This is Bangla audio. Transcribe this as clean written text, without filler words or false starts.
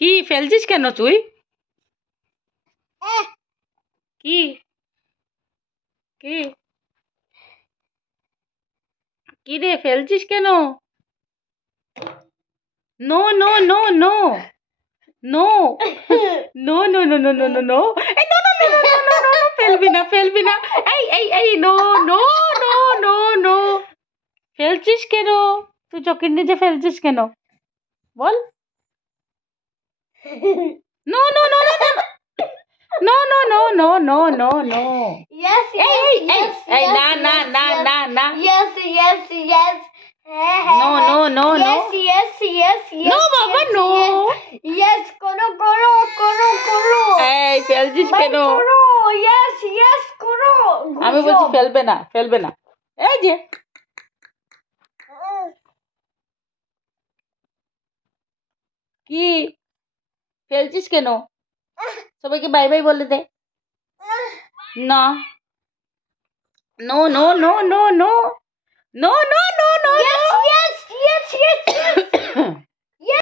কি ফেলছিস কেন তুই? কি কি কি রে ফেলছিস কেন? No no no no no no no no no no no no এই no no no no no no no ফেলবি না ফেলবি না এই এই এই no no no no no ফেলছিস কেন? তুই চোখের নিচে ফেলছিস কেন বল? No no no no no no no no no no no no Yes, এই yes, এই yes, এই yes, না না yes, না yes. না না Yes, yes, yes. No, no, no, no. Yes, yes, yes, yes. No, Baba, yes, no. Yes, yes, koro, koro, koro, koro. এই ফেলছিস Bhai, কেন? koro. Yes, yes, koro. আমি Good বলছি job. ফেলবে না ফেলবে না। এই যে কি ফেলছিস কেন? সবাইকে বাই বাই বলে দে। না no no no no no no no no